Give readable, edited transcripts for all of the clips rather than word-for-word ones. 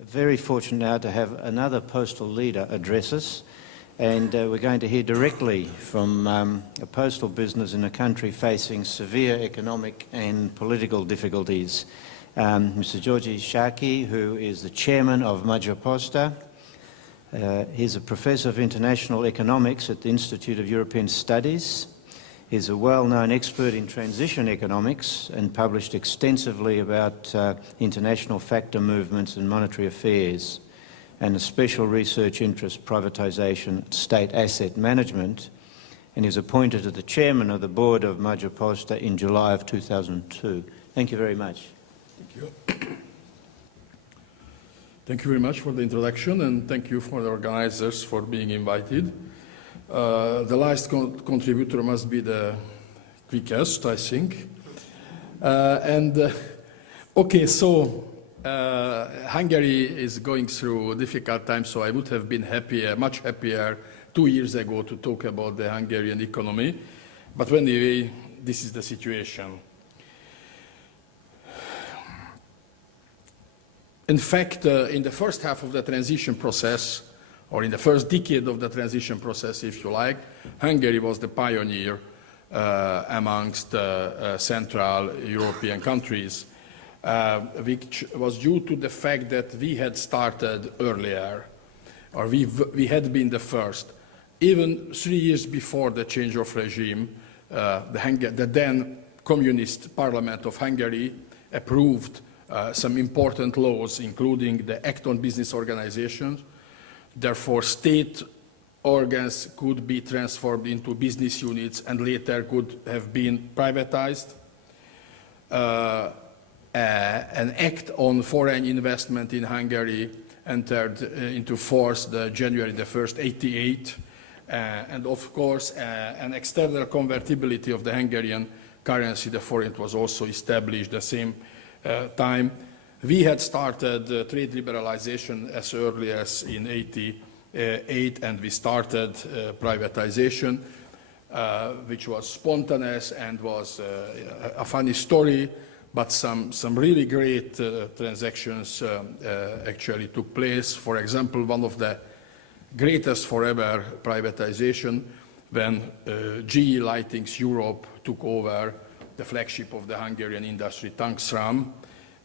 very fortunate now to have another postal leader address us, and we're going to hear directly from a postal business in a country facing severe economic and political difficulties. Mr. György Csáki, who is the chairman of Magyar Posta. He's a professor of international economics at the Institute of European Studies. He's a well-known expert in transition economics and published extensively about international factor movements and monetary affairs, and a special research interest, privatisation, state asset management, and he's appointed as the chairman of the board of Magyar Posta in July of 2002. Thank you very much. Thank you. Thank you very much for the introduction, and thank you for the organizers for being invited. The last contributor must be the quickest, I think. Okay, so Hungary is going through a difficult time, so I would have been happier, much happier 2 years ago to talk about the Hungarian economy. But anyway, this is the situation. In fact, in the first half of the transition process, or in the first decade of the transition process, if you like, Hungary was the pioneer amongst Central European countries, which was due to the fact that we had started earlier, or we had been the first. Even 3 years before the change of regime, the then Communist Parliament of Hungary approved some important laws, including the Act on Business Organizations. Therefore, state organs could be transformed into business units and later could have been privatized. An act on foreign investment in Hungary entered into force January 1st, 1988. And of course, an external convertibility of the Hungarian currency, the forint, was also established the same time. We had started trade liberalization as early as in 1988, and we started privatization, which was spontaneous and was a funny story, but some really great transactions actually took place. For example, one of the greatest forever privatization when GE Lightings Europe took over the flagship of the Hungarian industry, Tungsram,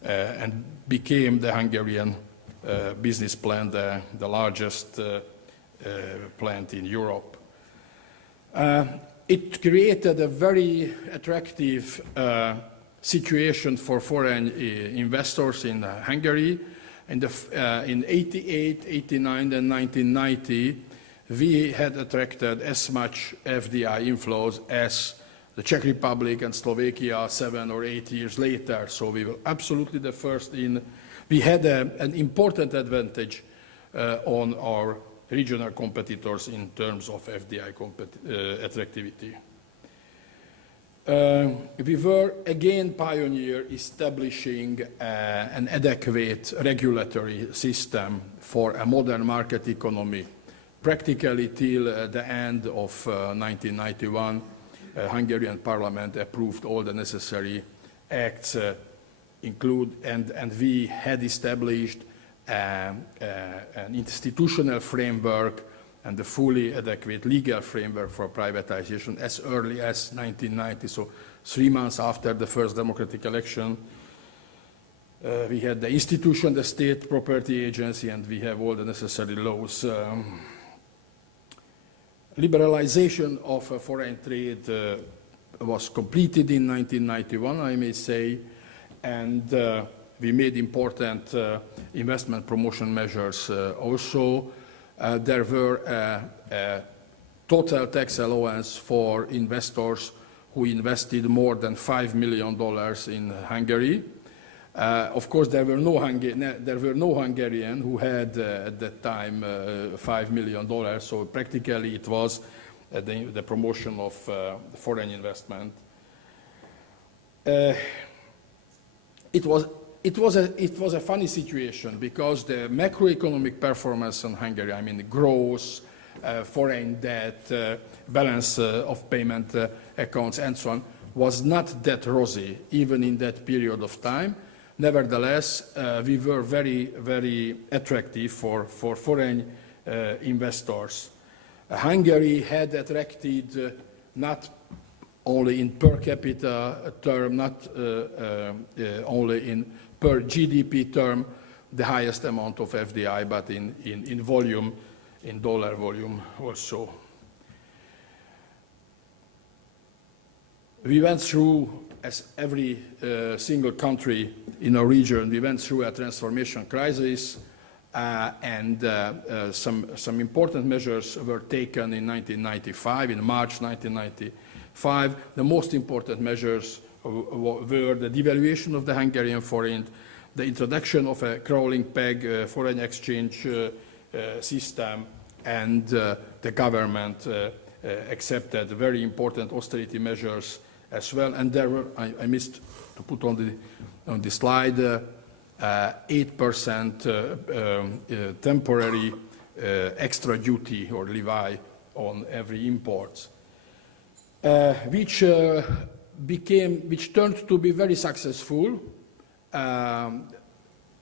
and became the Hungarian business plant, the largest plant in Europe. It created a very attractive situation for foreign investors in Hungary. In 1988, 1989, and 1990, we had attracted as much FDI inflows as the Czech Republic and Slovakia 7 or 8 years later. So we were absolutely the first in. We had an important advantage on our regional competitors in terms of FDI attractivity. We were again pioneer establishing an adequate regulatory system for a modern market economy. Practically till the end of 1991, Hungarian Parliament approved all the necessary acts, and we had established an institutional framework and a fully adequate legal framework for privatization as early as 1990. So 3 months after the first democratic election, we had the institution, the State Property Agency, and we have all the necessary laws. Liberalization of foreign trade was completed in 1991, I may say, and we made important investment promotion measures also. There were a total tax allowance for investors who invested more than $5 million in Hungary. Of course, there were no Hungarian who had at that time $5 million, so practically it was the promotion of foreign investment. It was a funny situation because the macroeconomic performance in Hungary, I mean growth, foreign debt, balance of payment accounts, and so on, was not that rosy even in that period of time. Nevertheless, we were very, very attractive for foreign investors. Hungary had attracted not only in per capita term, not only in per GDP term, the highest amount of FDI, but in volume, in dollar volume also. We went through, as every single country in our region, we went through a transformation crisis, and some important measures were taken in 1995, in March 1995. The most important measures were the devaluation of the Hungarian forint, the introduction of a crawling peg foreign exchange system, and the government accepted very important austerity measures as well. And there were, I missed to put on the slide, 8% temporary extra duty or levy on every import, which turned to be very successful.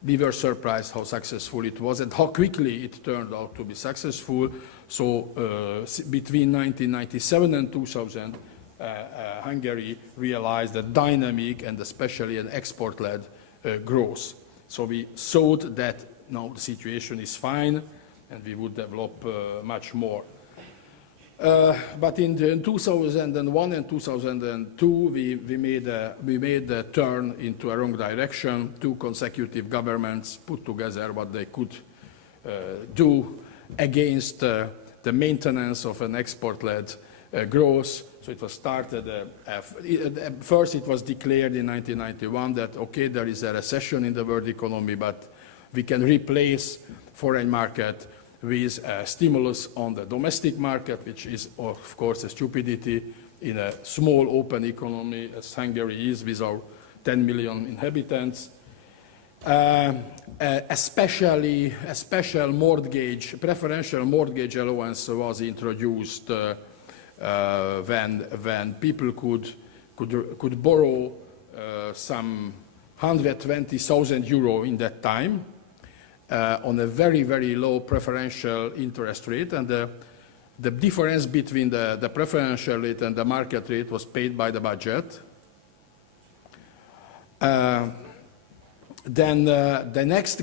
We were surprised how successful it was and how quickly it turned out to be successful. So between 1997 and 2000, Hungary realized a dynamic and especially an export-led growth. So we thought that now the situation is fine and we would develop much more. But in 2001 and 2002, we made a turn into a wrong direction. Two consecutive governments put together what they could do against the maintenance of an export-led growth. So it was started, first it was declared in 1991 that, okay, there is a recession in the world economy, but we can replace foreign market with a stimulus on the domestic market, which is, of course, a stupidity in a small open economy as Hungary is with our 10 million inhabitants. A special mortgage, preferential mortgage allowance was introduced when people could borrow some 120,000 euro in that time on a very, very low preferential interest rate, and the difference between the preferential rate and the market rate was paid by the budget. Then the next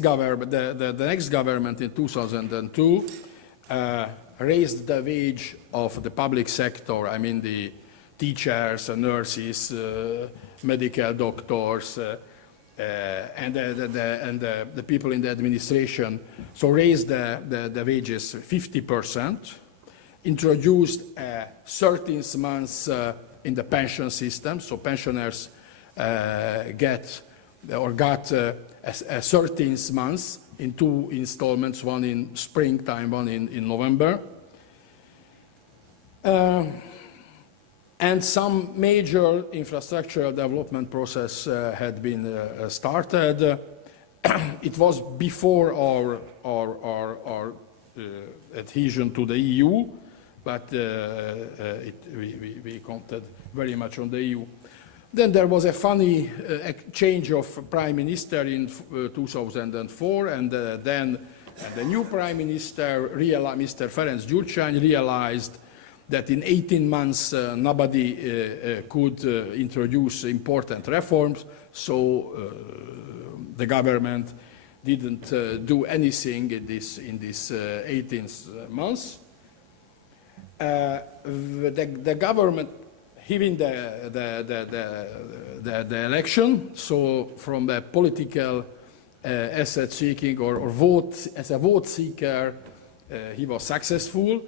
government in 2002 raised the wage of the public sector. I mean the teachers, nurses, medical doctors, and the people in the administration. So raised the wages 50%, introduced a 13th month in the pension system. So pensioners got a 13th month in two installments, one in springtime, one in November. And some major infrastructural development process had been started. It was before our adhesion to the EU, but we counted very much on the EU. Then there was a funny change of prime minister in 2004, and then the new prime minister, Mr. Ferenc Gyurcsány, realized that in 18 months nobody could introduce important reforms, so the government didn't do anything in this 18 months. The government, given the election, so from the political asset seeking or vote, as a vote seeker, he was successful.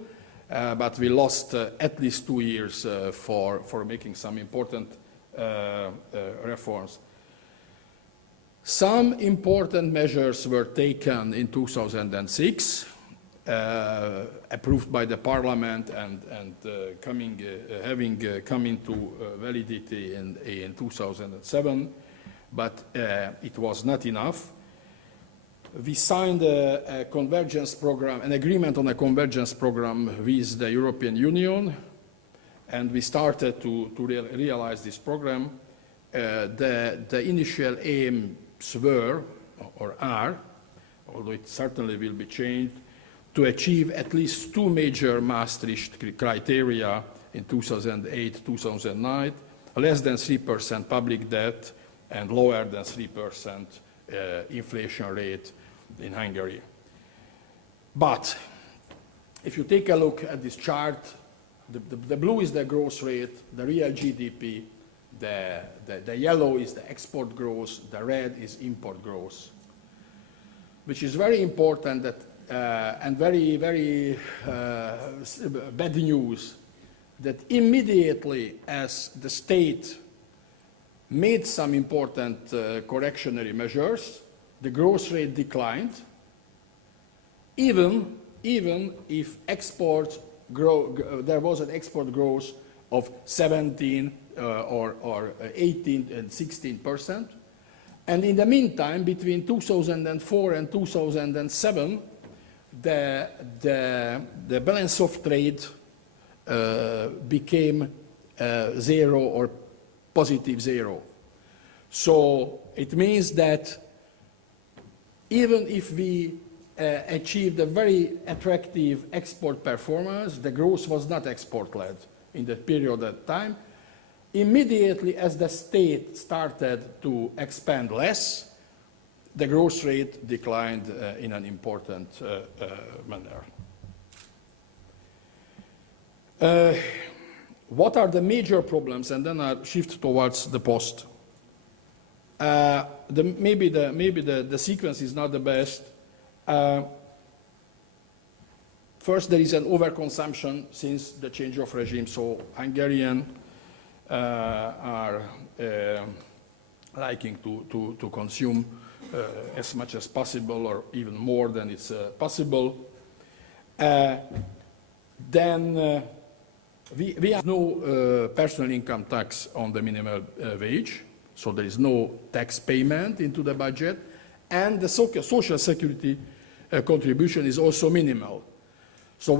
But we lost at least 2 years for making some important reforms. Some important measures were taken in 2006, approved by the parliament and having come into validity in 2007, but it was not enough. We signed a convergence program, an agreement on a convergence program with the European Union, and we started to realize this program. The initial aim swore or are, although it certainly will be changed, to achieve at least two major Maastricht criteria in 2008-2009, less than 3% public debt and lower than 3% inflation rate in Hungary. But if you take a look at this chart, the blue is the growth rate, the real GDP, the yellow is the export growth, the red is import growth, which is very important that, and very, very bad news, that immediately as the state made some important correctionary measures, the growth rate declined, even if exports there was an export growth of 17 or 18 and 16%. And in the meantime, between 2004 and 2007, the balance of trade became zero or positive zero. So it means that even if we achieved a very attractive export performance, the growth was not export-led in that period of time. Immediately as the state started to expand less, the growth rate declined in an important manner. What are the major problems? And then I'll shift towards the post. Maybe the sequence is not the best. First, there is an overconsumption since the change of regime, so Hungarians are liking to consume as much as possible or even more than it's possible. Then we have no personal income tax on the minimum wage, so there is no tax payment into the budget, and the social security contribution is also minimal. So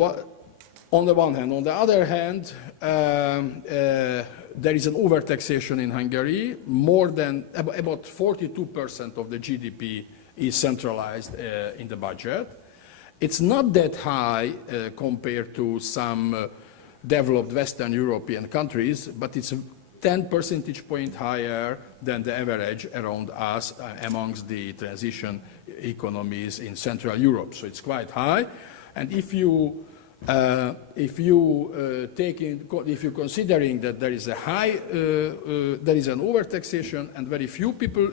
on the one hand. On the other hand, there is an overtaxation in Hungary. More than about 42% of the GDP is centralized in the budget. It's not that high compared to some developed Western European countries, but it's 10 percentage points higher than the average around us amongst the transition economies in Central Europe. So it's quite high. And if you're considering that there is a high, there is an overtaxation and very few people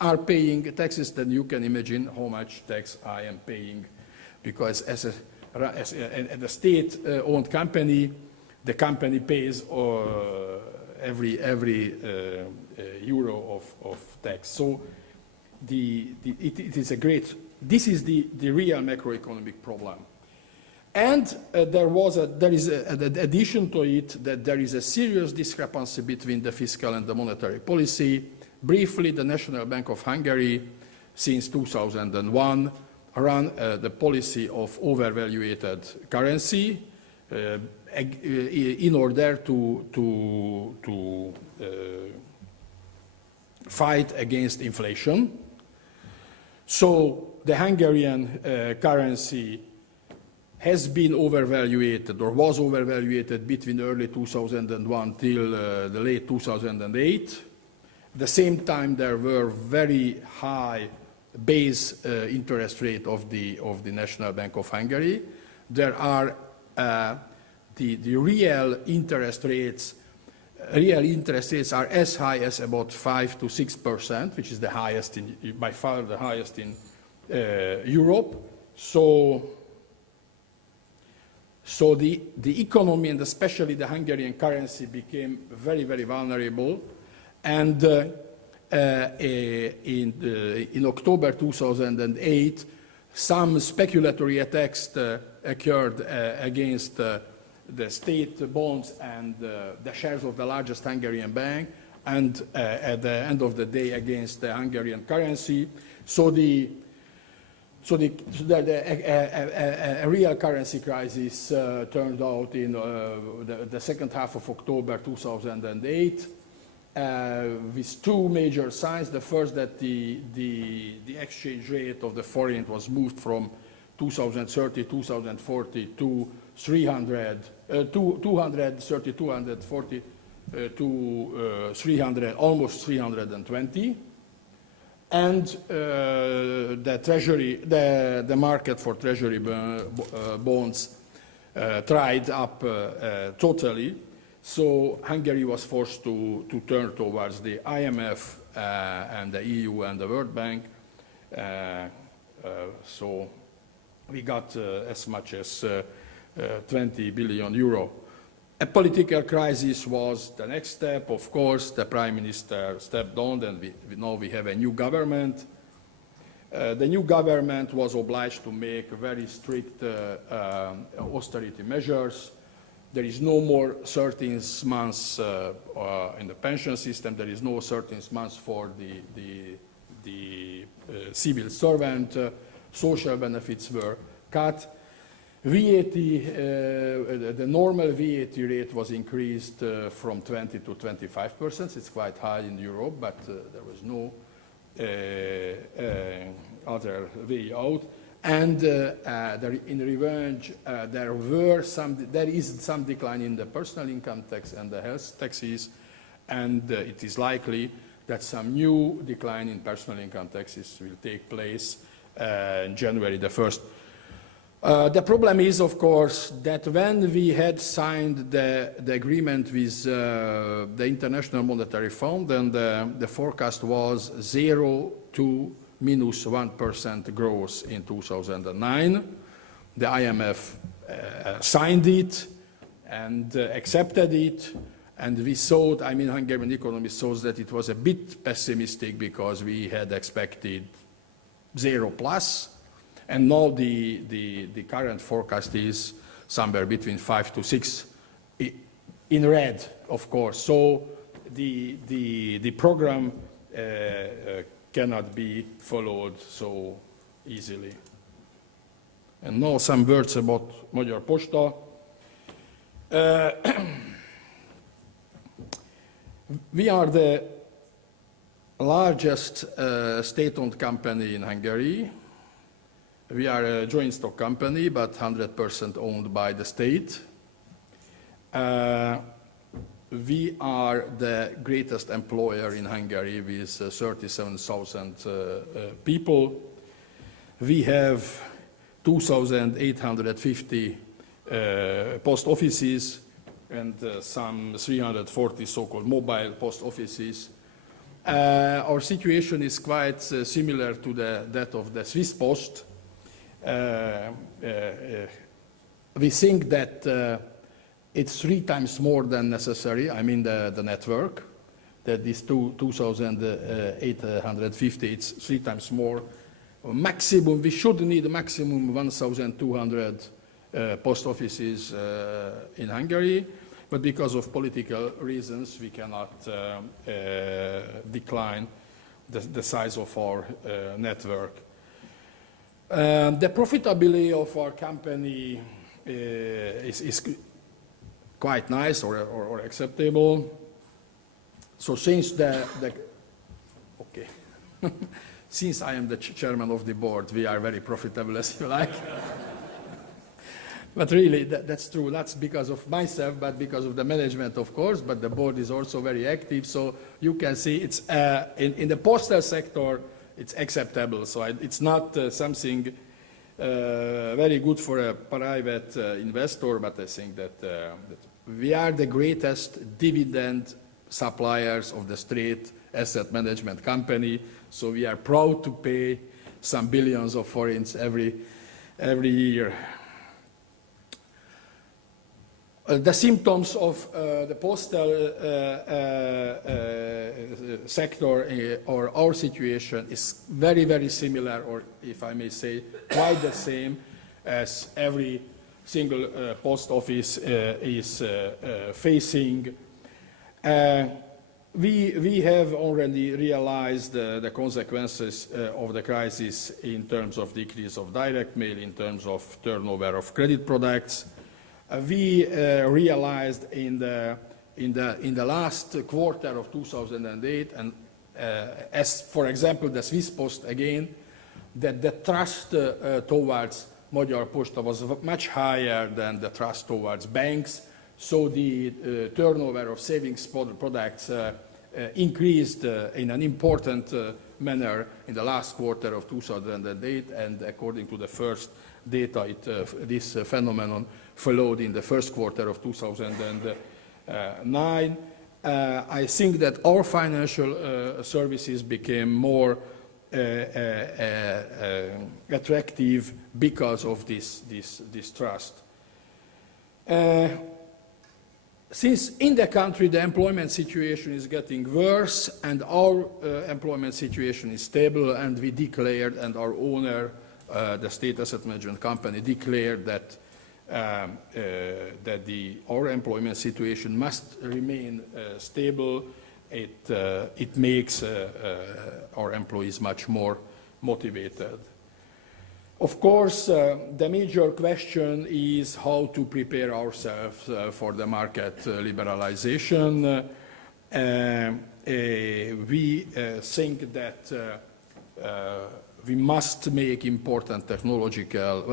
are paying taxes, then you can imagine how much tax I am paying, because as a state-owned company, the company pays every euro of tax. So it is a great. This is the real macroeconomic problem. And there is an addition to it that there is a serious discrepancy between the fiscal and the monetary policy. Briefly, the National Bank of Hungary, since 2001, ran the policy of overvaluated currency in order to fight against inflation. So the Hungarian currency has been overvaluated or was overvaluated between early 2001 till the late 2008. At the same time, there were very high base interest rate of the National Bank of Hungary. There are the real interest rates are as high as about 5 to 6%, which is the highest by far the highest in Europe. So the economy, and especially the Hungarian currency, became very, very vulnerable. And in October 2008, some speculatory attacks occurred against the state bonds and the shares of the largest Hungarian bank, and at the end of the day against the Hungarian currency. A real currency crisis turned out in the second half of October 2008. with two major signs. The first, that the exchange rate of the forint was moved from 2030, 2040 to 230, 240 to 300, almost 320. And the market for treasury bonds dried up totally. So Hungary was forced to turn towards the IMF and the EU and the World Bank. So we got as much as 20 billion euro. A political crisis was the next step. Of course, the Prime Minister stepped down, and now we have a new government. The new government was obliged to make very strict austerity measures. There is no more 13 months in the pension system. There is no 13 months for the civil servant. Social benefits were cut. VAT, the normal VAT rate was increased from 20 to 25%. It's quite high in Europe, but there was no other way out. And in revenge, there is some decline in the personal income tax and the health taxes, and it is likely that some new decline in personal income taxes will take place January the 1st. The problem is, of course, that when we had signed the agreement with the International Monetary Fund, and the forecast was 0 to minus 1% growth in 2009. The IMF signed it and accepted it, and we thought, I mean, Hungarian economists thought that it was a bit pessimistic because we had expected 0 plus. And now the current forecast is somewhere between 5 to 6 in red, of course. So the program cannot be followed so easily. And now some words about Magyar Posta. We are the largest state-owned company in Hungary. We are a joint stock company, but 100% owned by the state. We are the greatest employer in Hungary with 37,000 people. We have 2,850 post offices and some 340 so-called mobile post offices. Our situation is quite similar to that of the Swiss Post. We think that it's 3 times more than necessary, I mean the network, that is 2,850, it's 3 times more. Maximum, we should need maximum 1,200 post offices in Hungary, but because of political reasons we cannot decline the size of our network. The profitability of our company is quite nice or acceptable. So since okay, since I am the chairman of the board, we are very profitable, as you like. But really, that's true. Not because of myself, but because of the management, of course. But the board is also very active. So you can see it's in the postal sector, it's acceptable. So it's not something very good for a private investor, but I think that we are the greatest dividend suppliers of the state asset management company. So we are proud to pay some billions of forints every year. The symptoms of the postal sector or our situation is very, very similar, or if I may say, quite the same as every single post office is facing. We have already realized the consequences of the crisis in terms of decrease of direct mail, in terms of turnover of credit products. We realized in the in the last quarter of 2008, and as, for example, the Swiss Post again, that the trust towards Magyar Posta was much higher than the trust towards banks, so the turnover of savings products increased in an important manner in the last quarter of 2008, and according to the first data, this phenomenon followed in the first quarter of 2009. I think that our financial services became more attractive because of this trust. Since in the country the employment situation is getting worse and our employment situation is stable, and we declared, and our owner, the State Asset Management Company, declared that our employment situation must remain stable, it makes our employees much more motivated. Of course, the major question is how to prepare ourselves for the market liberalization. We think that we must make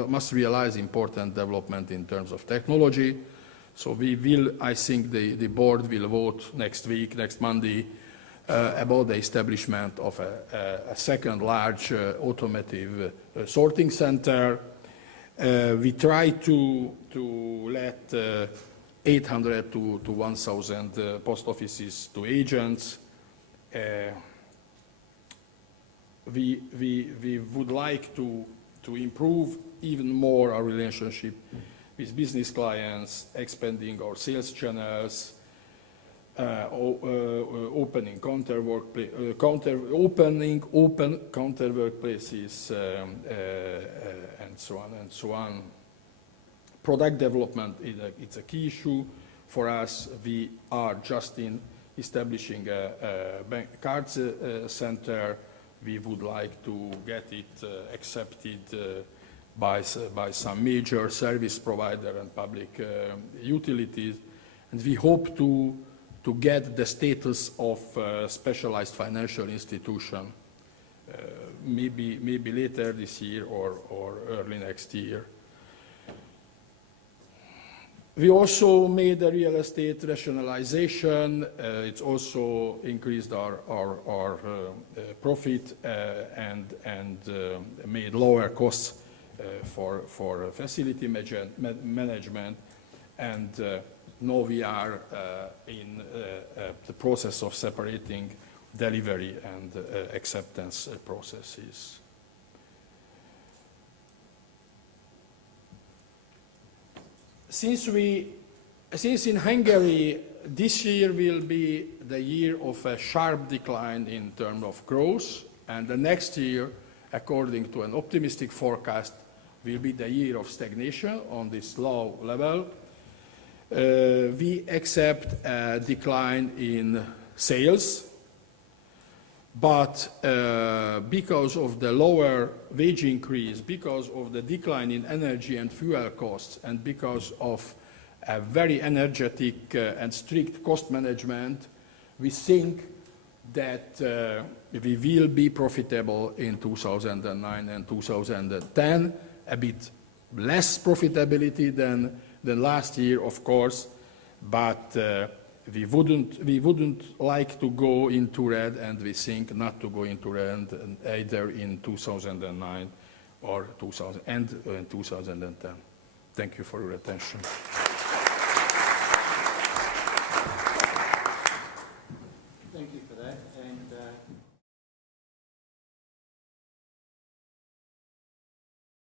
must realize important development in terms of technology. So we will, I think the board will vote next week, next Monday, about the establishment of a second large automotive sorting center. We try to let 800 to 1,000 post offices to agents. We would like to improve even more our relationship with business clients, expanding our sales channels, opening counter workplaces, and so on and so on. Product development it's a key issue for us. We are just establishing a bank cards center. We would like to get it accepted by some major service provider and public utilities, and we hope to get the status of specialized financial institution maybe later this year or early next year. We also made a real estate rationalization. It's also increased our profit and made lower costs for facility management, and now we are in the process of separating delivery and acceptance processes. Since in Hungary this year will be the year of a sharp decline in terms of growth, and the next year, according to an optimistic forecast, will be the year of stagnation on this low level, we accept a decline in sales, but because of the lower wage increase, because of the decline in energy and fuel costs, and because of a very energetic and strict cost management, we think that we will be profitable in 2009 and 2010, a bit less profitability than last year, of course, but we wouldn't like to go into red, and we think not to go into red either in 2009 or 2010. Thank you for your attention.